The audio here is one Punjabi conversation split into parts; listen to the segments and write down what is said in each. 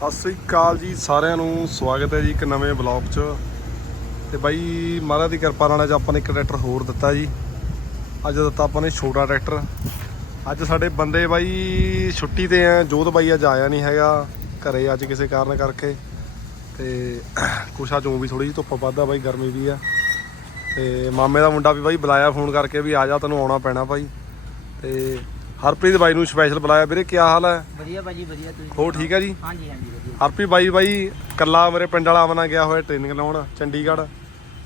ਸਤਿ ਸ੍ਰੀ ਅਕਾਲ ਜੀ, ਸਾਰਿਆਂ ਨੂੰ ਸਵਾਗਤ ਹੈ ਜੀ ਇੱਕ ਨਵੇਂ ਬਲੌਗ 'ਚ। ਤੇ ਬਾਈ, ਮਹਾਰਾਜ ਦੀ ਕਿਰਪਾ ਨਾਲ ਅੱਜ ਆਪਾਂ ਨੇ ਇੱਕ ਟਰੈਕਟਰ ਹੋਰ ਦਿੱਤਾ ਜੀ। ਅੱਜ ਦਿੱਤਾ ਆਪਾਂ ਨੇ ਛੋਟਾ ਟਰੈਕਟਰ। ਅੱਜ ਸਾਡੇ ਬੰਦੇ ਬਾਈ ਛੁੱਟੀ ਤੇ ਆ, ਜੋਤ ਬਾਈ ਅੱਜ ਆਇਆ ਨਹੀਂ ਹੈਗਾ ਘਰੇ ਅੱਜ ਕਿਸੇ ਕਾਰਨ ਕਰਕੇ। ਤੇ ਕੁਛ ਅੱਜ ਊਂ ਵੀ ਥੋੜੀ ਜਿਹੀ ਧੁੱਪ ਵੱਧਦਾ ਬਾਈ, ਗਰਮੀ ਵੀ ਆ। ਤੇ ਮਾਮੇ ਦਾ ਮੁੰਡਾ ਵੀ ਬਾਈ ਬੁਲਾਇਆ ਫੋਨ ਕਰਕੇ ਵੀ ਆ ਜਾ, ਤੈਨੂੰ ਆਉਣਾ ਪੈਣਾ ਬਾਈ। ਤੇ ਹਰਪ੍ਰੀਤ ਬਾਈ ਨੂੰ ਸਪੈਸ਼ਲ ਬੁਲਾਇਆ ਵੀਰੇ ਕੀ ਹਾਲ ਹੈ? ਵਧੀਆ ਭਾਜੀ ਵਧੀਆ ਤੁਸੀਂ ਹੋ ਠੀਕ ਹੈ ਜੀ? ਹਾਂਜੀ ਹਾਂਜੀ ਵਧੀਆ। ਹਰਪੀ ਬਾਈ ਬਾਈ ਕੱਲਾ ਮੇਰੇ ਪਿੰਡ ਵਾਲਾ ਆਵਣਾ ਗਿਆ ਹੋਇਆ ਟ੍ਰੇਨਿੰਗ ਲਾਉਣ ਚੰਡੀਗੜ੍ਹ।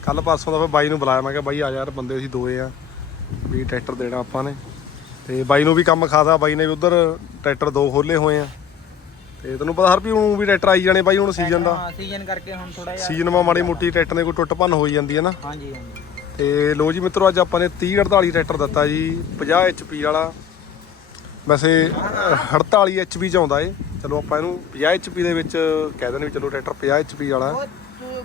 ਕੱਲ ਪਾਸੋਂ ਦਾ ਫਿਰ ਬਾਈ ਨੂੰ ਬੁਲਾਇਆ ਮੈਂ ਕਿਹਾ ਬਾਈ ਆ ਜਾ ਯਾਰ ਬੰਦੇ ਅਸੀਂ ਦੋਏ ਆ ਵੀ ਟਰੈਕਟਰ ਦੇਣਾ ਆਪਾਂ ਨੇ। ਤੇ ਬਾਈ ਨੂੰ ਵੀ ਕੰਮ ਖਾਦਾ ਬਾਈ ਨੇ ਵੀ ਉਧਰ ਟਰੈਕਟਰ ਦੋ ਖੋਲੇ ਹੋਏ ਆ। ਤੇ ਤੈਨੂੰ ਪਤਾ ਹਰਪੀ ਹੁਣ ਵੀ ਟਰੈਕਟਰ ਆਈ ਜਾਣੇ ਬਾਈ ਹੁਣ ਸੀਜ਼ਨ ਦਾ। ਸੀਜ਼ਨ ਕਰਕੇ ਹੁਣ ਥੋੜਾ ਜਿਹਾ ਸੀਜ਼ਨ ਮਾ ਮਾੜੀ ਮੁੱਟੀ ਟਰੈਕਟਰ ਦੇ ਕੋਈ ਟੁੱਟ ਭੰਨ ਹੋਈ ਜਾਂਦੀ ਹੈ ਨਾ। ਹਾਂਜੀ ਹਾਂਜੀ। ਤੇ ਲੋ ਜੀ ਮਿੱਤਰੋ ਅੱਜ ਆਪਾਂ ਨੇ 3048 ਟਰੈਕਟਰ ਦਿੱਤਾ ਜੀ 50 HP ਵਾਲਾ। ਵੈਸੇ ਅਹ, 48 HP ਚ ਆਉਂਦਾ ਏ। ਚਲੋ ਆਪਾਂ ਇਹਨੂੰ 50 HP ਦੇ ਵਿੱਚ ਕਹਿ ਦਿੰਦੇ ਵੀ ਚਲੋ ਟਰੈਕਟਰ 50 HP ਵਾਲਾ।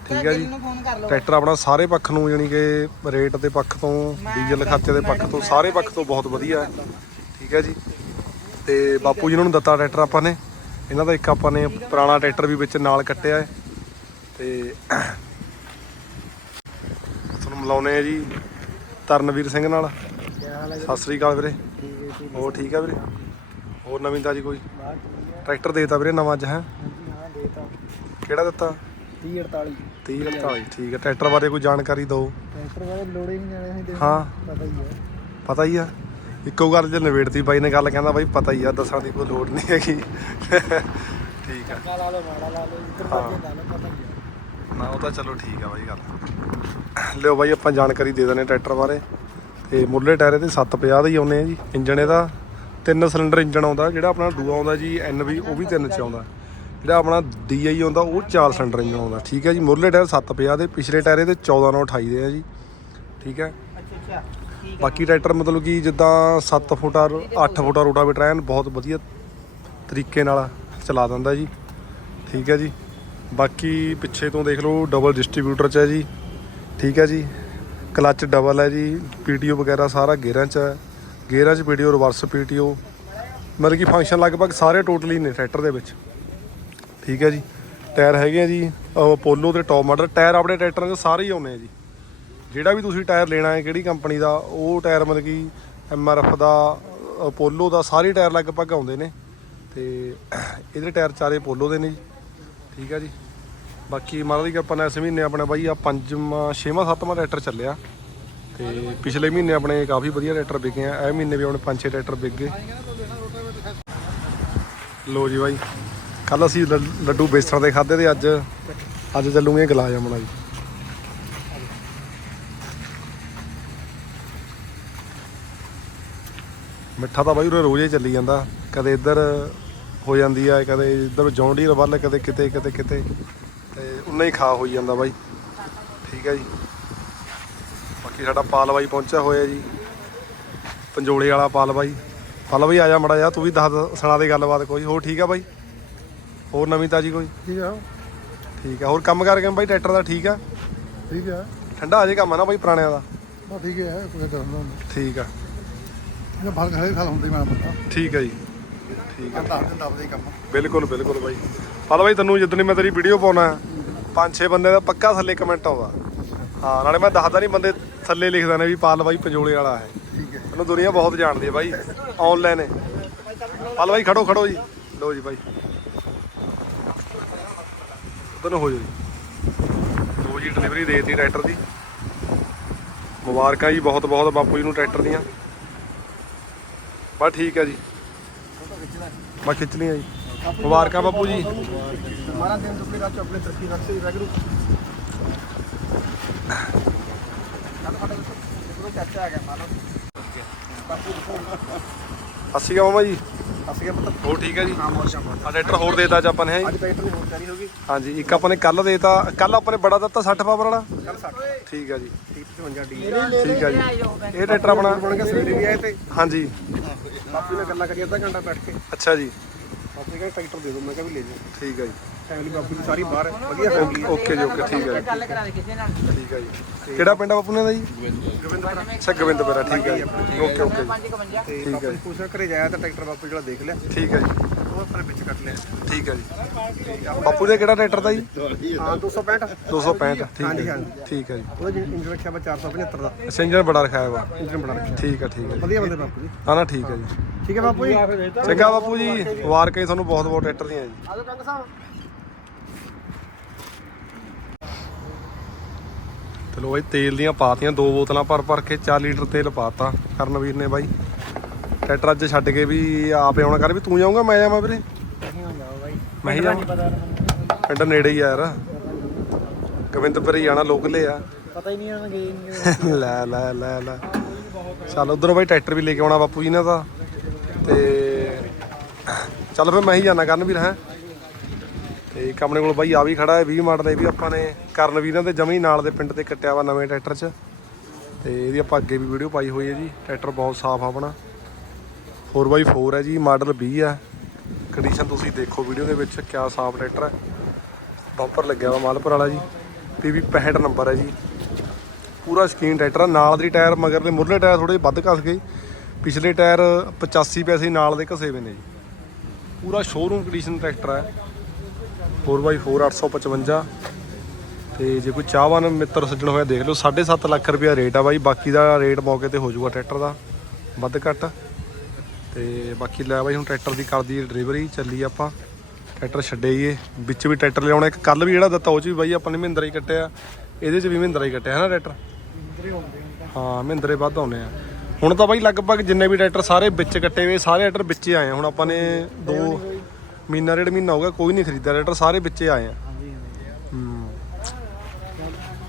ਠੀਕ ਹੈ ਜੀ। ਨੂੰ ਫੋਨ ਕਰ ਲਓ। ਟਰੈਕਟਰ ਆਪਣਾ ਸਾਰੇ ਪੱਖ ਨੂੰ ਯਾਨੀ ਕਿ ਰੇਟ ਦੇ ਪੱਖ ਤੋਂ ਡੀਜ਼ਲ ਖਰਚੇ ਦੇ ਪੱਖ ਤੋਂ ਸਾਰੇ ਪੱਖ ਤੋਂ ਬਹੁਤ ਵਧੀਆ ਹੈ। ਠੀਕ ਹੈ ਜੀ। ਤੇ ਬਾਪੂ ਜੀ ਨੂੰ ਦਿੱਤਾ ਟਰੈਕਟਰ ਆਪਾਂ ਨੇ। ਇਹਨਾਂ ਦਾ ਇੱਕ ਆਪਾਂ ਨੇ ਪੁਰਾਣਾ ਟਰੈਕਟਰ ਵੀ ਵਿੱਚ ਨਾਲ ਕੱਟਿਆ ਹੈ। ਤੇ ਤੁਹਾਨੂੰ ਮਿਲਾਉਨੇ ਆ ਜੀ ਤਰਨਵੀਰ ਸਿੰਘ ਨਾਲ। ਸਤਿ ਸ੍ਰੀ ਅਕਾਲ ਵੀਰੇ। ਹੋਰ ਠੀਕ ਆ ਵੀਰੇ? ਹੋਰ ਨਵੀਂ ਤਾਜੀ ਕੋਈ? ਟਰੈਕਟਰ ਦੇਤਾ ਵੀਰੇ ਨਵਾਂ ਅੱਜ ਹੈ? ਹਾਂ ਦੇਤਾ ਕਿਹੜਾ ਦਿੱਤਾ? 30 48 30 48 ਠੀਕ ਹੈ ਟਰੈਕਟਰ ਬਾਰੇ ਕੋਈ ਜਾਣਕਾਰੀ ਦਿਓ। ਟਰੈਕਟਰ ਵਾਲੇ ਲੋੜੇ ਨਹੀਂ ਜਾਣੇ ਅਸੀਂ ਦੇਖੋ ਹਾਂ। ਪਤਾ ਹੀ ਹੈ ਪਤਾ ਹੀ ਆ। ਇੱਕੋ ਗੱਲ ਜੇ ਨਵੇੜਤੀ ਬਾਈ ਨੇ ਗੱਲ ਕਹਿੰਦਾ ਬਾਈ ਪਤਾ ਹੀ ਆ ਦੱਸਣ ਦੀ ਕੋਈ ਲੋੜ ਨਹੀਂ ਹੈਗੀ। ਠੀਕ ਆ। ਕਾ ਲਾ ਲਓ ਮਾੜਾ ਲਾ ਲਓ ਇੱਧਰ ਹਾਂ। ਬੱਜੇ ਲਾ ਲਓ ਪਤਾ ਹੀ ਹੈ ਨਾ ਉਹ ਤਾਂ ਚਲੋ ਠੀਕ ਆ ਬਾਈ ਗੱਲ। ਲਿਓ ਬਾਈ ਆਪਾਂ ਜਾਣਕਾਰੀ ਦੇ ਦਿੰਦੇ ਟਰੈਕਟਰ ਬਾਰੇ। ਤੇ ਮੁੱਢਲੇ ਟਾਇਰ ਇਹਦੇ 750 ਦੇ ਹੀ ਆਉਨੇ ਆ ਜੀ। ਇੰਜਨ ਇਹਦਾ ਤਿੰਨ ਸਿਲੰਡਰ ਇੰਜਨ ਆਉਂਦਾ ਜਿਹੜਾ ਆਪਣਾ ਦੂਆ ਆਉਂਦਾ ਜੀ ਐਨਵੀ ਉਹ ਵੀ ਤਿੰਨ ਚ ਆਉਂਦਾ। ਜਿਹੜਾ ਆਪਣਾ ਡੀਆਈ ਆਉਂਦਾ ਉਹ ਚਾਰ ਸਿਲੰਡਰ ਇੰਜਨ ਆਉਂਦਾ। ਠੀਕ ਹੈ ਜੀ ਮੁੱਢਲੇ ਟਾਇਰ 750 ਦੇ ਪਿਛਲੇ ਟਾਇਰ ਇਹਦੇ 14 ਨਾਲ 28 ਦੇ ਆ ਜੀ। ਠੀਕ ਹੈ। ਬਾਕੀ ਟਰੈਕਟਰ ਮਤਲਬ ਕਿ ਜਿੱਦਾਂ 7 ਫੁੱਟਾ 8 ਫੁੱਟਾ ਰੋਟਾਵੇਟਰ ਐਨ ਬਹੁਤ ਵਧੀਆ ਤਰੀਕੇ ਨਾਲ ਚਲਾ ਦਿੰਦਾ ਜੀ। ਠੀਕ ਹੈ ਜੀ। ਬਾਕੀ ਪਿੱਛੇ ਤੋਂ ਦੇਖ ਲਓ ਡਬਲ ਡਿਸਟ੍ਰੀਬਿਊਟਰ ਚ ਹੈ ਜੀ। ਠੀਕ ਹੈ ਜੀ। ਕਲੱਚ ਡਬਲ ਹੈ ਜੀ ਪੀਟੀਓ ਵਗੈਰਾ ਸਾਰਾ ਗੇਅਰਾਂ ਚ ਹੈ। ਗੇਅਰਾਂ ਚ ਪੀਟੀਓ ਰਿਵਰਸ ਪੀਟੀਓ ਮਤਲਬ ਕਿ ਫੰਕਸ਼ਨ ਲਗਭਗ ਸਾਰੇ ਟੋਟਲੀ ਨੇ ਟਰੈਕਟਰ ਦੇ ਵਿੱਚ। ਠੀਕ ਹੈ ਜੀ। ਟਾਇਰ ਹੈਗੇ ਆ ਜੀ ਪੋਲੋ ਦੇ ਟੌਪ ਮਾਡਲ ਟਾਇਰ ਆਪਣੇ ਟਰੈਕਟਰਾਂ 'ਚ ਸਾਰੇ ਹੀ ਆਉਂਦੇ ਆ ਜੀ। ਜਿਹੜਾ ਵੀ ਤੁਸੀਂ ਟਾਇਰ ਲੈਣਾ ਹੈ, ਕਿਹੜੀ ਕੰਪਨੀ ਦਾ, ਉਹ ਟਾਇਰ ਮਤਲਬ ਕਿ ਐਮਆਰਐਫ ਦਾ ਅਪੋਲੋ ਦਾ ਸਾਰੇ ਟਾਇਰ ਲਗਭਗ ਆਉਂਦੇ ਨੇ। ਤੇ ਇਹਦੇ ਟਾਇਰ ਚਾਰੇ ਪੋਲੋ ਦੇ ਨੇ ਜੀ। ਠੀਕ ਹੈ ਜੀ। ਬਾਕੀ ਮਹਾਰਾਜ ਦੀ ਕਿਰਪਾ ਨਾਲ ਇਸ ਮਹੀਨੇ ਆਪਣੇ ਬਾਈ ਆ ਪੰਜਵਾਂ, ਛੇਵਾਂ, ਸੱਤਵਾਂ ਟਰੈਕਟਰ ਚੱਲਿਆ। ਤੇ ਪਿਛਲੇ ਮਹੀਨੇ ਆਪਣੇ ਕਾਫੀ ਵਧੀਆ ਟਰੈਕਟਰ ਵਿਕੇ ਆ। ਇਹ ਮਹੀਨੇ ਵੀ ਆਪਣੇ ਪੰਜ, ਛੇ ਟਰੈਕਟਰ ਵਿਕ ਗਏ। ਲੋ ਜੀ ਬਾਈ ਕੱਲ ਅਸੀਂ ਲ- ਲੱਡੂ ਬੇਸਣ ਦੇ ਖਾਦੇ ਤੇ ਅੱਜ ਅੱਜ ਚੱਲੂਗੇ ਗੁਲਾਬ ਜਾਮਣਾ ਜੀ। ਮਿੱਠਾ ਤਾਂ ਬਾਈ ਉਰੇ ਰੋਜ਼ ਹੀ ਚੱਲੀ ਜਾਂਦਾ। ਕਦੇ ਇੱਧਰ ਹੋ ਜਾਂਦੀ ਆ, ਕਦੇ ਇੱਧਰ ਜੌਂਡੀਰ ਵੱਲ, ਕਦੇ ਕਿਤੇ ਕਦੇ ਕਿਤੇ। ਉਨਾ ਹੀ ਖਾ ਹੋਈ ਜਾਂਦਾ ਬਾਈ। ਠੀਕ ਹੈ ਜੀ। ਬਾਕੀ ਸਾਡਾ ਪਾਲ ਬਾਈ ਪਹੁੰਚਿਆ ਹੋਇਆ ਜੀ। ਪੰਜੋਲੇ ਵਾਲਾ ਪਾਲ ਬਾਈ। ਪਾਲ ਬਾਈ ਆ ਜਾ ਮੜਾ ਜਾ ਤੂੰ ਵੀ ਦੱਸ ਸੁਣਾ ਦੇ ਗੱਲਬਾਤ ਕੋਈ। ਹੋਰ ਠੀਕ ਆ ਬਾਈ? ਹੋਰ ਨਵੀਂ ਤਾਜੀ ਕੋਈ? ਠੀਕ ਆ। ਠੀਕ ਆ। ਹੋਰ ਕੰਮ ਕਰ ਗਿਆ ਬਾਈ? ਟਰੈਕਟਰ ਦਾ ਠੀਕ ਆ? ਠੀਕ ਆ। ਠੰਡਾ ਅਜੇ ਕੰਮ ਆ ਨਾ ਬਾਈ ਪੁਰਾਣਿਆਂ ਦਾ? ਬਾ ਠੀਕ ਹੈ ਕੋਈ ਦੱਸਣਾ ਠੀਕ ਆ। ਇਹ ਫ਼ਰਕ ਹਰੇ ਸਾਲ ਹੁੰਦੀ ਮੈਂ ਪਤਾ ਠੀਕ ਆ ਜੀ। ਠੀਕ ਆ। ਦੱਸ ਦਿੰਦਾ ਆਪਦੇ ਕੰਮ। ਬਿਲਕੁਲ ਬਿਲਕੁਲ ਬਾਈ। ਪਾਲ ਬਾਈ ਤੈਨੂੰ ਜਿੱਦਣ ਮੈਂ ਤੇਰੀ ਵੀਡੀਓ ਪਾਉਣਾ ਪੰਜ ਛੇ ਬੰਦੇ ਦਾ ਪੱਕਾ ਥੱਲੇ ਕਮੈਂਟ ਆਉਂਦਾ। ਹਾਂ ਨਾਲੇ ਮੈਂ ਦੱਸਦਾ ਨਹੀਂ ਬੰਦੇ ਥੱਲੇ ਲਿਖਦੇ ਨੇ ਵੀ ਪਾਲ ਬਾਈ ਪੰਜੋਲੇ ਵਾਲਾ ਹੈ। ਠੀਕ ਹੈ। ਮੈਨੂੰ ਦੁਨੀਆ ਬਹੁਤ ਜਾਣਦੀ ਹੈ ਬਾਈ ਆਨਲਾਈਨ ਹੈ ਪਾਲ ਬਾਈ ਖੜੋ ਖੜੋ ਜੀ। ਲਓ ਜੀ ਬਾਈ। ਉਧਰ ਨੂੰ ਹੋ ਜੀ। ਲਓ ਜੀ ਡਿਲੀਵਰੀ ਦੇਤੀ ਟਰੈਕਟਰ ਦੀ। ਮੁਬਾਰਕਾਂ ਜੀ ਬਹੁਤ ਬਹੁਤ ਬਾਪੂ ਜੀ ਨੂੰ ਟਰੈਕਟਰ ਦੀਆਂ। ਬਸ ਠੀਕ ਹੈ ਜੀ। ਮੈਂ ਖਿੱਚ ਲਈਆਂ ਜੀ। ਮੁਬਾਰਕਾਂ ਬਾਪੂ ਜੀ। ਹਮਾਰਾ ਦਿਨ ਦੁਪਹਿਰ ਰਾਤ ਆਪਣੇ ਤਰੱਕੀ ਰੱਖੇ ਵੈਗਰੂ ਕੱਲ ਸਾਡੇ ਕੋਲ ਚਾਚਾ ਆ ਗਿਆ ਮਾਲੋ ਸਤਿ ਸ਼੍ਰੀ ਅਕਾਲ ਮਾਮਾ ਜੀ। ਅਸੀਂ ਕਿਹਾ ਪਤਾ। ਹੋਰ ਠੀਕ ਹੈ ਜੀ? ਨਾਮ ਹੋਰ ਸ਼ਾਮ ਆ ਟਰੈਕਟਰ ਹੋਰ ਦੇਤਾ ਅੱਜ ਆਪਾਂ ਨੇ ਹੈਂ? ਜੀ ਅੱਜ ਟਰੈਕਟਰ ਹੋਰ ਤਿਆਰੀ ਹੋ ਗਈ। ਹਾਂਜੀ ਇੱਕ ਆਪਾਂ ਨੇ ਕੱਲ ਦੇਤਾ। ਕੱਲ ਆਪਾਂ ਨੇ ਬੜਾ ਦਿੱਤਾ 60 ਪਾਵਰ ਵਾਲਾ। ਕੱਲ 60 ਠੀਕ ਹੈ ਜੀ। 30 ਡੀ। ਠੀਕ ਹੈ ਜੀ। ਇਹ ਟਰੈਕਟਰ ਆਪਣਾ ਬਣ ਕੇ ਸਵੇਰੇ ਵੀ ਆਏ ਤੇ। ਹਾਂਜੀ। ਬਾਪੂ ਨੇ ਗੱਲਾਂ ਕਰੀ ਅੱਧਾ ਘੰਟਾ ਬੈਠ ਕੇ। ਅੱਛਾ ਜੀ। ਬਾਪੂ ਕਹਿੰਦਾ ਟਰੈਕਟਰ ਦੇ ਦੋ ਮੈਂ ਕਿਹਾ ਵੀ ਲੈ ਜਾ ਠੀਕ ਹੈ ਜੀ। ਫੈਮਿਲੀ ਬਾਪੂ ਦੀ ਸਾਰੀ ਬਾਹਰ ਵਧੀਆ ਫੈਮਿਲੀ ਓਕੇ ਜੀ ਓਕੇ ਠੀਕ ਹੈ ਜੀ ਗੱਲ ਕਰਾ ਦੇ ਕਿਸੇ ਨਾਲ ਠੀਕ ਹੈ ਜੀ ਕਿਹੜਾ ਪਿੰਡ ਆ ਬਾਪੂ ਨੇ ਦਾ ਜੀ ਅੱਛਾ ਗੋਬਿੰਦਪੁਰਾ ਠੀਕ ਹੈ ਜੀ ਓਕੇ ਓਕੇ ਜੀ ਤੇ ਠੀਕ ਹੈ ਬਾਪੂ ਨੇ ਪੁੱਛਿਆ ਘਰੇ ਜਾਇਆ ਤਾਂ ਟਰੈਕਟਰ ਬਾਪੂ ਜਿਹੜਾ ਦੇਖ ਲਿਆ ਠੀਕ ਹੈ ਜੀ ਉਹ ਆਪਣੇ ਵਿੱਚ ਕੱਟ ਲਿਆ ਠੀਕ ਹੈ ਜੀ ਬਾਪੂ ਦੇ ਕਿਹੜਾ ਟਰੈਕਟਰ ਦਾ ਜੀ ਹਾਂ 265 265 ਠੀਕ ਹੈ। ਠੀਕ ਹੈ ਜੀ ਉਹਦਾ ਜੀ ਇੰਜਨ ਰੱਖਿਆ ਵਾ 475 ਦਾ ਅੱਛਾ ਇੰਜਨ ਬੜਾ ਰਖਾਇਆ ਵਾ ਇੰਜਨ ਬਣਾ ਰੱਖਿਆ ਠੀਕ ਹੈ ਠੀਕ ਹੈ ਜੀ ਵਧੀਆ ਬੰਦੇ ਬਾਪੂ ਜੀ ਹਾਂ ਨਾ ਠੀਕ ਹੈ ਜੀ ਠੀਕ ਹੈ ਬਾਪੂ ਜੀ ਚੰਗਾ ਬਾਪੂ ਜੀ ਵਾਰ ਕੇ ਤੁਹਾਨੂੰ ਬਹੁਤ ਬਹੁਤ ਟਰੈਕਟਰ ਦੀਆਂ ਜੀ ਆਜੋ ਕੰਗ ਸਾਹਿਬ ਚਲੋ ਬਾਈ ਤੇਲ ਦੀਆਂ ਪਾਤੀਆਂ ਦੋ ਬੋਤਲਾਂ ਭਰ ਭਰ ਕੇ 4 ਲੀਟਰ ਤੇਲ ਪਾਤਾ ਕਰਨਵੀਰ ਨੇ ਬਾਈ। ਟਰੈਕਟਰ ਅੱਜ ਛੱਡ ਕੇ ਵੀ ਆਪੇ ਆਉਣਾ ਕਰ ਵੀ ਤੂੰ ਜਾਊਂਗਾ ਮੈਂ ਜਾਵਾਂ ਵੀਰੇ? ਮੈਂ ਹੀ ਜਾਵਾਂ। ਪਿੰਡ ਨੇੜੇ ਹੀ ਆ ਯਾਰ। ਗੋਬਿੰਦਪੁਰ ਹੀ ਜਾਣਾ ਲੋਕਲੇ ਆ। ਪਤਾ ਹੀ ਨਹੀਂ ਉਹਨਾਂ ਗਏ ਨਹੀਂ ਲੈ ਲੈ ਲੈ ਲੈ। ਚੱਲ ਉਧਰੋਂ ਬਾਈ ਟਰੈਕਟਰ ਵੀ ਲੈ ਕੇ ਆਉਣਾ ਬਾਪੂ ਜੀ ਨੇ ਤਾਂ। ਤੇ ਚੱਲ ਫਿਰ ਮੈਂ ਹੀ ਜਾਣਾ ਕਰਨ ਵੀਰ ਹੈ? ਤੇ ਇੱਕ ਆਪਣੇ ਕੋਲ ਬਾਈ ਆ ਵੀ ਖੜਾ ਹੈ 20 ਮਾਡਲ ਇਹ ਵੀ ਆਪਾਂ ਨੇ ਕਰਨ ਵੀਰਾਂ ਦੇ ਜਮੀ ਨਾਲ ਦੇ ਪਿੰਡ ਤੇ ਕੱਟਿਆ ਵਾ ਨਵੇਂ ਟਰੈਕਟਰ 'ਚ। ਤੇ ਇਹਦੀ ਆਪਾਂ ਅੱਗੇ ਵੀ ਵੀਡੀਓ ਪਾਈ ਹੋਈ ਹੈ ਜੀ, ਟਰੈਕਟਰ ਬਹੁਤ ਸਾਫ਼ ਆ ਆਪਣਾ। 4x4 ਹੈ ਜੀ, ਮਾਡਲ 20 ਆ। ਕੰਡੀਸ਼ਨ ਤੁਸੀਂ ਦੇਖੋ ਵੀਡੀਓ ਦੇ ਵਿੱਚ ਕਿਆ ਸਾਫ਼ ਟਰੈਕਟਰ ਹੈ। ਬੰਪਰ ਲੱਗਿਆ ਵਾ ਮਾਲਪੁਰ ਵਾਲਾ ਜੀ PV 65 ਨੰਬਰ ਹੈ ਜੀ। ਪੂਰਾ ਸਕੀਨ ਟਰੈਕਟਰ ਆ, ਨਾਲ ਦੇ ਟਾਇਰ ਮਗਰਲੇ ਮੁਰਲੇ ਟਾਇਰ ਥੋੜੇ ਵੱਧ ਘਸ ਗਏ। ਪਿਛਲੇ ਟਾਇਰ 85 ਪੈਸੇ ਨਾਲ ਦੇ ਘਸੇ ਹੋਏ ਨੇ ਜੀ। ਪੂਰਾ ਸ਼ੋਰੂਮ ਕੰਡੀਸ਼ਨ ਟਰੈਕਟਰ ਹੈ। 4x4 855 ਤੇ ਜੇ ਕੋਈ ਚਾਹਵਾਨ ਮਿੱਤਰ ਸੱਜਣ ਹੋਇਆ ਦੇਖ ਲਓ 7.5 ਲੱਖ ਰੁਪਿਆ ਰੇਟ ਆ ਬਾਈ। ਬਾਕੀ ਦਾ ਰੇਟ ਮੌਕੇ ਤੇ ਹੋ ਜਾਊਗਾ ਟਰੈਕਟਰ ਦਾ। ਵੱਧ ਘੱਟ। ਤੇ ਬਾਕੀ ਲੈ ਬਾਈ, ਹੁਣ ਟਰੈਕਟਰ ਦੀ ਕਰਦੀ ਡਿਲੀਵਰੀ ਚੱਲੀ ਆਪਾਂ। ਟਰੈਕਟਰ ਛੱਡੇਈਏ ਵਿੱਚ ਵੀ ਟਰੈਕਟਰ ਲਿਆਉਣਾ। ਇੱਕ ਕੱਲ ਵੀ ਜਿਹੜਾ ਦਿੱਤਾ, ਉਹ ਚ ਵੀ ਬਾਈ ਆਪਾਂ ਨੇ ਮਹਿੰਦਰਾ ਹੀ ਕੱਟਿਆ। ਇਹਦੇ ਚ ਵੀ ਮਹਿੰਦਰਾ ਹੀ ਕੱਟਿਆ, ਹੈ ਨਾ ਟਰੈਕਟਰ? ਹਾਂ, ਮਹਿੰਦਰੇ ਵੱਧ ਆਉਨੇ ਆ। ਹੁਣ ਤਾਂ ਬਾਈ ਲਗਭਗ ਜਿੰਨੇ ਵੀ ਟਰੈਕਟਰ ਸਾਰੇ ਵਿੱਚ ਕੱਟੇ ਹੋਏ, ਸਾਰੇ ਟਰੈਕਟਰ ਵਿੱਚ ਆਏ ਆ। ਹੁਣ ਆਪਾਂ ਨੇ ਦੋ ਮਹੀਨਾ ਡੇਢ ਮਹੀਨਾ ਹੋ ਗਿਆ ਕੋਈ ਨਹੀਂ ਖਰੀਦਿਆ। ਟਰੈਕਟਰ ਸਾਰੇ ਵਿੱਚੇ ਆਏ ਆ। ਹੂੰ।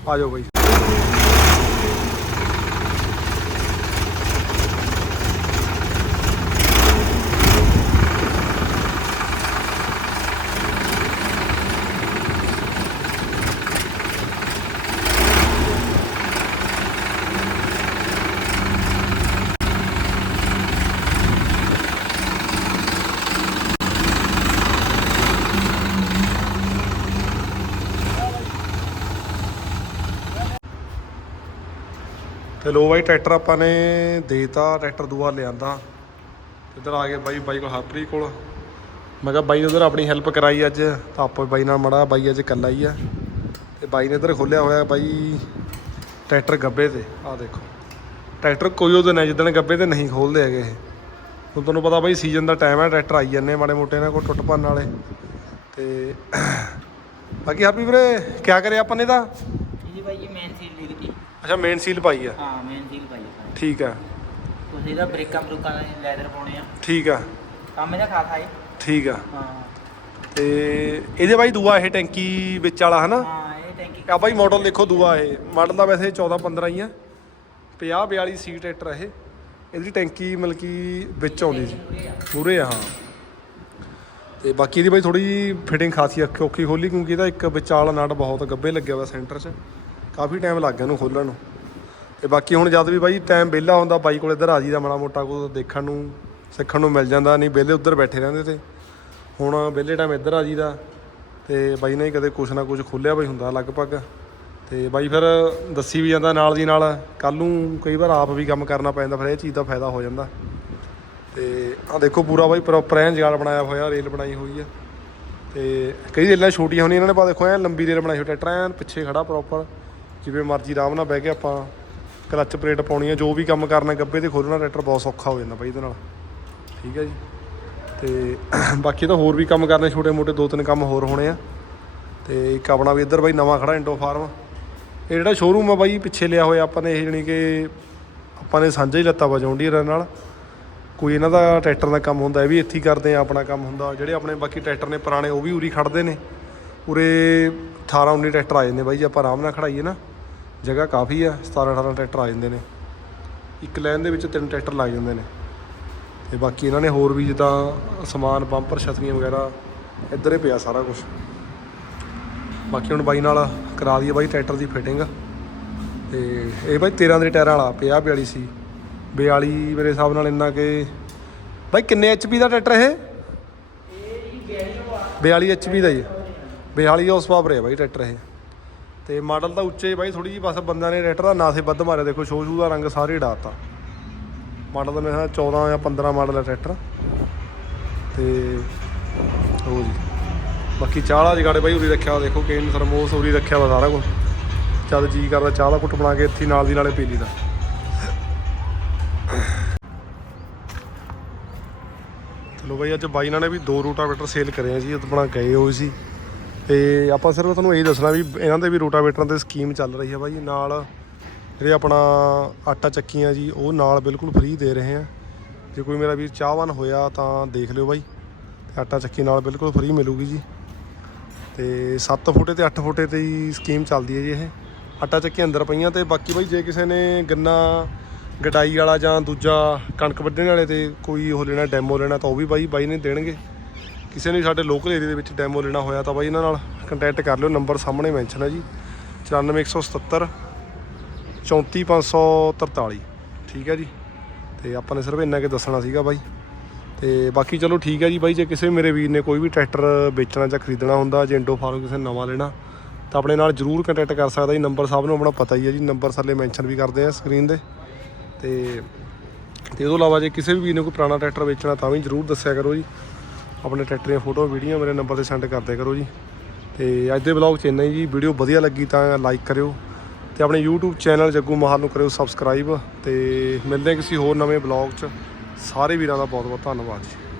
ਆ ਜਾਓ ਬਾਈ। ਤੇ ਲੋ ਬਾਈ, ਟਰੈਕਟਰ ਆਪਾਂ ਨੇ ਦੇਤਾ, ਟਰੈਕਟਰ ਦੂਆ ਲਿਆਂਦਾ। ਇੱਧਰ ਆ ਗਏ ਬਾਈ ਬਾਈ ਕੋਲ ਹਰਪ੍ਰੀਤ ਕੋਲ। ਮੈਂ ਕਿਹਾ ਬਾਈ ਨੇ ਉਧਰ ਆਪਣੀ ਹੈਲਪ ਕਰਾਈ ਅੱਜ, ਤਾਂ ਆਪਾਂ ਬਾਈ ਨਾਲ ਮੜਾ, ਬਾਈ ਅੱਜ ਇਕੱਲਾ ਹੀ ਆ। ਤੇ ਬਾਈ ਨੇ ਇੱਧਰ ਖੋਲਿਆ ਹੋਇਆ ਬਾਈ, ਟਰੈਕਟਰ ਗੱਬੇ ਤੇ। ਆਹ ਦੇਖੋ, ਟਰੈਕਟਰ ਕੋਈ ਉਹਦੇ ਨਹੀਂ ਜਿੱਦਣ ਗੱਬੇ ਤੇ ਨਹੀਂ ਖੋਲਦੇ ਹੈਗੇ ਇਹ। ਹੁਣ ਤੁਹਾਨੂੰ ਪਤਾ ਬਾਈ ਸੀਜ਼ਨ ਦਾ ਟਾਈਮ ਹੈ ਟਰੈਕਟਰ ਆਈ ਜਾਂਦੇ ਮਾੜੇ ਮੋਟੇ ਇਹਨਾਂ ਕੋਲ ਟੁੱਟ ਭੰਨ ਵਾਲੇ। ਤੇ, ਬਾਕੀ ਹਾਪੀ ਵੀਰੇ, ਕਿਆ ਕਰਿਆ ਆਪਾਂ ਨੇ ਇਹਦਾ ਜੀ ਭਾਈ ਜੀ ਮੇਨ ਅੱਛਾ ਮੇਨ ਸੀਲ ਪਾਈ ਆ? ਹਾਂ ਮੇਨ ਸੀਲ ਭਾਈ ਜੀ ਠੀਕ ਆ। ਕੁਝ ਇਹਦਾ ਬ੍ਰੇਕਾਂ ਬਰੂਕਾਂ ਦਾ ਲੈਦਰ ਪਾਉਣੇ ਆ। ਠੀਕ ਆ। ਕੰਮ ਇਹਦਾ ਖਾਸਾ ਹੈ ਠੀਕ ਆ। ਹਾਂ। ਤੇ ਇਹਦੇ ਬਾਈ ਦੂਆ ਇਹ ਟੈਂਕੀ ਵਿੱਚ ਵਾਲਾ ਹਨਾ? ਹਾਂ ਇਹ ਟੈਂਕੀ ਆ ਬਾਈ ਮਾਡਲ ਦੇਖੋ ਦੂਆ ਇਹ। ਮਾਡਲ ਦਾ ਵੈਸੇ 14 15 ਹੀ ਆ। 50 42 ਸੀ ਟਰੈਕਟਰ ਆ ਇਹ। ਇਹਦੀ ਟੈਂਕੀ ਮਤਲਬ ਕਿ ਵਿੱਚ ਆਉਂਦੀ ਸੀ ਮੂਰੇ ਆ। ਹਾਂ। ਤੇ ਬਾਕੀ ਇਹਦੀ ਬਾਈ ਥੋੜੀ ਫਿਟਿੰਗ ਖਾਸੀ ਔਖੀ ਔਖੀ ਖੋਲੀ ਕਿਉਂਕਿ ਇਹਦਾ ਇੱਕ ਵਿੱਚ ਵਾਲਾ ਨਟ ਬਹੁਤ ਗੱਬੇ ਲੱਗਿਆ ਹੋਇਆ ਸੈਂਟਰ 'ਚ। ਕਾਫੀ ਟਾਈਮ ਲੱਗ ਗਿਆ ਇਹਨੂੰ ਖੋਲਣ ਨੂੰ। ਤੇ ਬਾਕੀ ਹੁਣ ਜਦ ਵੀ ਬਾਈ ਟਾਈਮ ਵਿਹਲਾ ਹੁੰਦਾ, ਬਾਈ ਕੋਲ ਇੱਧਰ ਆ ਜੀਦਾ ਮਾੜਾ ਮੋਟਾ ਕੋ ਦੇਖਣ ਨੂੰ, ਸਿੱਖਣ ਨੂੰ ਮਿਲ ਜਾਂਦਾ। ਨਹੀਂ, ਵਿਹਲੇ ਉੱਧਰ ਬੈਠੇ ਰਹਿੰਦੇ ਤੇ। ਹੁਣ ਵਿਹਲੇ ਟਾਈਮ ਇੱਧਰ ਆ ਜੀਦਾ ਤੇ ਬਾਈ ਨੇ ਕਦੇ ਕੁਛ ਨਾ ਕੁਛ ਖੋਲਿਆ ਬਾਈ ਹੁੰਦਾ ਲਗਭਗ। ਤੇ ਬਾਈ ਫਿਰ ਦੱਸੀ ਵੀ ਜਾਂਦਾ ਨਾਲ ਦੀ ਨਾਲ ਕੱਲ ਨੂੰ ਕਈ ਵਾਰ ਆਪ ਵੀ ਕੰਮ ਕਰਨਾ ਪੈਂਦਾ ਫਿਰ ਇਹ ਚੀਜ਼ ਦਾ ਫਾਇਦਾ ਹੋ ਜਾਂਦਾ। ਤੇ ਆ ਦੇਖੋ ਪੂਰਾ ਬਾਈ ਪ੍ਰੋਪਰ ਐਂ ਜਗਾਲ ਬਣਾਇਆ ਹੋਇਆ, ਰੇਲ ਬਣਾਈ ਹੋਈ ਹੈ ਤੇ ਕਈ ਰੇਲਾਂ ਛੋਟੀਆਂ ਹੁੰਦੀਆਂ, ਇਹਨਾਂ ਨੇ ਪਾ ਦੇਖੋ ਐ ਲੰਬੀ ਰੇਲ ਬਣਾਈ ਹੋਈ, ਟਰੈਕਟਰ ਐਨ ਪਿੱਛੇ ਖੜਾ ਪ੍ਰੋਪਰ ਜਿਵੇਂ ਮਰਜ਼ੀ ਆਰਾਮ ਨਾਲ ਬਹਿ ਕੇ ਆਪਾਂ ਕਲੱਚ ਪਲੇਟ ਪਾਉਣੀ ਆ, ਜੋ ਵੀ ਕੰਮ ਕਰਨਾ ਗੱਬੇ ਤੇ ਖੋਲਣਾ ਟਰੈਕਟਰ ਬਹੁਤ ਸੌਖਾ ਹੋ ਜਾਂਦਾ ਬਾਈ ਇਹਦੇ ਨਾਲ। ਠੀਕ ਹੈ ਜੀ? ਤੇ ਬਾਕੀ ਤਾਂ ਹੋਰ ਵੀ ਕੰਮ ਕਰਨੇ ਛੋਟੇ ਮੋਟੇ ਦੋ ਤਿੰਨ ਕੰਮ ਹੋਰ ਹੋਣੇ ਆ। ਤੇ ਇੱਕ ਆਪਣਾ ਵੀ ਇੱਧਰ ਬਾਈ ਨਵਾਂ ਖੜਾ ਇੰਡੋ ਫਾਰਮ ਇਹ ਜਿਹੜਾ ਸ਼ੋਰੂਮ ਆ ਬਾਈ, ਪਿੱਛੇ ਲਿਆ ਹੋਇਆ ਆਪਾਂ ਨੇ, ਇਹ ਜਾਣੀ ਕਿ ਆਪਾਂ ਨੇ ਸਾਂਝਾ ਹੀ ਲੱਤਾ ਵਾ ਇਹਨਾਂ ਨਾਲ। ਕੋਈ ਇਹਨਾਂ ਦਾ ਟਰੈਕਟਰ ਦਾ ਕੰਮ ਹੁੰਦਾ, ਇਹ ਵੀ ਇੱਥੇ ਹੀ ਕਰਦੇ ਆ ਆਪਣਾ ਕੰਮ ਹੁੰਦਾ। ਜਿਹੜੇ ਆਪਣੇ ਬਾਕੀ ਟਰੈਕਟਰ ਨੇ ਪੁਰਾਣੇ, ਉਹ ਵੀ ਉਰੀ ਖੜਦੇ ਨੇ। ਉਰੇ 18 19 ਟਰੈਕਟਰ ਆ ਜਾਂਦੇ ਬਾਈ, ਜੇ ਆਪਾਂ ਆਰਾਮ ਨਾਲ ਖੜਾਈਏ ਨਾ। ਜਗ੍ਹਾ ਕਾਫੀ ਆ 17 18 ਟਰੈਕਟਰ ਆ ਜਾਂਦੇ ਨੇ। ਇੱਕ ਲਾਈਨ ਦੇ ਵਿੱਚ ਤਿੰਨ ਟਰੈਕਟਰ ਲੱਗ ਜਾਂਦੇ ਨੇ। ਤੇ ਬਾਕੀ ਇਹਨਾਂ ਨੇ ਹੋਰ ਵੀ ਜਿੱਦਾਂ ਸਮਾਨ, ਬੰਪਰ, ਛਤਰੀਆਂ ਵਗੈਰਾ, ਇੱਧਰ ਹੀ ਪਿਆ ਸਾਰਾ ਕੁਝ ਬਾਕੀ ਹੁਣ ਬਾਈ ਨਾਲ ਕਰਾ ਦਈਏ ਬਾਈ ਟਰੈਕਟਰ ਦੀ ਫਿਟਿੰਗ ਤੇ ਇਹ ਬਾਈ 13 ਦੇ ਟਾਇਰਾਂ ਵਾਲਾ 50 42 ਸੀ। 42 ਮੇਰੇ ਹਿਸਾਬ ਨਾਲ ਇੰਨਾ ਕਿ ਬਾਈ ਕਿੰਨੇ ਐਚਪੀ ਦਾ ਟਰੈਕਟਰ ਇਹ? 42 ਐਚਪੀ ਦਾ ਜੀ 42 ਹਾਰਸ ਪਾਵਰ ਹੈ ਬਾਈ ਟਰੈਕਟਰ ਇਹ। ਤੇ ਮਾਡਲ ਤਾਂ ਉੱਚੇ ਬਾਈ ਥੋੜੀ ਜਿਹੀ ਬਸ ਬੰਦਿਆਂ ਨੇ ਟਰੈਕਟਰ ਦਾ ਨਾਂ ਵੱਧ ਮਾਰਿਆ। ਦੇਖੋ ਸ਼ੋ ਸ਼ੂ ਦਾ ਰੰਗ ਸਾਰੇ ਡਾਤਾ। ਮਾਡਲ ਤਾਂ ਮੇਰੇ ਖਿਆਲ 14 ਜਾਂ 15 ਮਾਡਲ ਹੈ ਟਰੈਕਟਰ ਤੇ ਉਹ ਜੀ। ਬਾਕੀ ਚਾਹ ਵਾਲਾ ਜਗਾੜੇ ਬਾਈ ਉਰੀ ਰੱਖਿਆ ਹੋਇਆ ਦੇਖੋ ਕੇਨ ਥਰਮੋਸ ਉਰੀ ਰੱਖਿਆ ਵਾ ਸਾਰਾ ਕੁਝ ਜਦ ਜੀ ਕਰਦਾ ਚਾਹ ਦਾ ਘੁੱਟ ਬਣਾ ਕੇ ਇੱਥੇ ਨਾਲ ਦੀ ਨਾਲੇ ਪੀ ਲਈਦਾ ਚਲੋ ਬਾਈ, ਅੱਜ ਬਾਈ ਨਾਲ ਨੇ ਵੀ ਦੋ ਰੋਟਾਵੇਟਰ ਸੇਲ ਕਰੇ ਆ ਜੀ ਆਪਣਾ ਗਏ ਹੋਏ ਸੀ। ਤੇ ਆਪਾਂ ਸਿਰਫ ਤੁਹਾਨੂੰ ਇਹ ਦੱਸਣਾ ਵੀ ਇਹਨਾਂ ਦੇ ਵੀ ਰੋਟਾਵੇਟਰਾਂ ਤੇ ਸਕੀਮ ਚੱਲ ਰਹੀ ਹੈ ਬਾਈ। ਨਾਲ ਜਿਹੜੇ ਆਪਣਾ ਆਟਾ ਚੱਕੀਆਂ ਜੀ, ਉਹ ਨਾਲ ਬਿਲਕੁਲ ਫ੍ਰੀ ਦੇ ਰਹੇ ਆ। ਜੇ ਕੋਈ ਮੇਰਾ ਵੀਰ ਚਾਹਵਾਨ ਹੋਇਆ ਤਾਂ ਦੇਖ ਲਿਓ ਬਾਈ। ਤੇ ਆਟਾ ਚੱਕੀ ਨਾਲ ਬਿਲਕੁਲ ਫ੍ਰੀ ਮਿਲੂਗੀ ਜੀ। ਤੇ 7 ਫੁੱਟੇ ਤੇ 8 ਫੁੱਟੇ ਤੇ ਹੀ ਸਕੀਮ ਚੱਲਦੀ ਹੈ ਜੀ ਇਹ। ਆਟਾ ਚੱਕੀ ਅੰਦਰ ਪਈਆਂ ਤੇ ਬਾਕੀ ਬਾਈ ਜੇ ਕਿਸੇ ਨੇ ਗੰਨਾ ਗਡਾਈ ਵਾਲਾ ਜਾਂ ਦੂਜਾ ਕਣਕ ਵੱਢਣ ਵਾਲੇ ਤੇ ਕੋਈ ਉਹ ਲੈਣਾ ਡੈਮੋ ਲੈਣਾ ਤਾਂ ਉਹ ਵੀ ਬਾਈ ਬਾਈ ਨੇ ਦੇਣਗੇ। ਕਿਸੇ ਨੇ ਸਾਡੇ ਲੋਕਲ ਏਰੀਆ ਦੇ ਵਿੱਚ ਡੈਮੋ ਲੈਣਾ ਹੋਇਆ ਤਾਂ ਬਾਈ ਇਹਨਾਂ ਨਾਲ ਕੰਟੈਕਟ ਕਰ ਲਿਓ ਨੰਬਰ ਸਾਹਮਣੇ ਮੈਂਸ਼ਨ ਹੈ ਜੀ। 94177 34543 ਠੀਕ ਹੈ ਜੀ। ਤੇ ਆਪਾਂ ਨੇ ਸਿਰਫ ਇੰਨਾ ਕਿ ਦੱਸਣਾ ਸੀਗਾ ਬਾਈ। ਤੇ ਬਾਕੀ ਚਲੋ ਠੀਕ ਹੈ ਜੀ ਬਾਈ, ਜੇ ਕਿਸੇ ਮੇਰੇ ਵੀਰ ਨੇ ਕੋਈ ਵੀ ਟਰੈਕਟਰ ਵੇਚਣਾ ਜਾਂ ਖਰੀਦਣਾ ਹੁੰਦਾ, ਜੇ ਇੰਡੋ ਫਾਰਮ ਕਿਸੇ ਨੇ ਨਵਾਂ ਲੈਣਾ, ਤਾਂ ਆਪਣੇ ਨਾਲ ਜਰੂਰ ਕੰਟੈਕਟ ਕਰ ਸਕਦਾ ਜੀ। ਨੰਬਰ ਸਭ ਨੂੰ ਆਪਣਾ ਪਤਾ ਹੀ ਹੈ ਜੀ। ਨੰਬਰ ਥੱਲੇ ਮੈਂਸ਼ਨ ਵੀ ਕਰਦੇ ਆ ਸਕਰੀਨ ਦੇ। ਤੇ ਤੇ ਉਹ ਤੋਂ ਇਲਾਵਾ ਜੇ ਕਿਸੇ ਵੀ ਵੀਰ ਨੇ ਕੋਈ ਪੁਰਾਣਾ ਟਰੈਕਟਰ ਵੇਚਣਾ ਤਾਂ ਵੀ ਜਰੂਰ ਦੱਸਿਆ ਕਰੋ ਜੀ। ਆਪਣੇ ਟਰੈਕਟਰ ਦੀਆਂ ਫੋਟੋ ਵੀਡੀਓ ਮੇਰੇ ਨੰਬਰ ਤੇ ਸੈਂਡ ਕਰਦੇ ਕਰੋ ਜੀ। ਤੇ ਅੱਜ ਦੇ ਵਲੌਗ 'ਚ ਇੰਨਾ ਹੀ ਜੀ। ਵੀਡੀਓ ਵਧੀਆ ਲੱਗੀ ਤਾਂ ਲਾਈਕ ਕਰਿਓ ਤੇ ਆਪਣੇ YouTube ਚੈਨਲ ਜੱਗੂ ਮਹਾਲ ਨੂੰ ਕਰਿਓ ਸਬਸਕ੍ਰਾਈਬ ਤੇ ਮਿਲਦੇ ਹਾਂ ਕਿਸੇ ਹੋਰ ਨਵੇਂ ਵਲੌਗ 'ਚ। ਸਾਰੇ ਵੀਰਾਂ ਦਾ ਬਹੁਤ ਬਹੁਤ ਧੰਨਵਾਦ ਜੀ।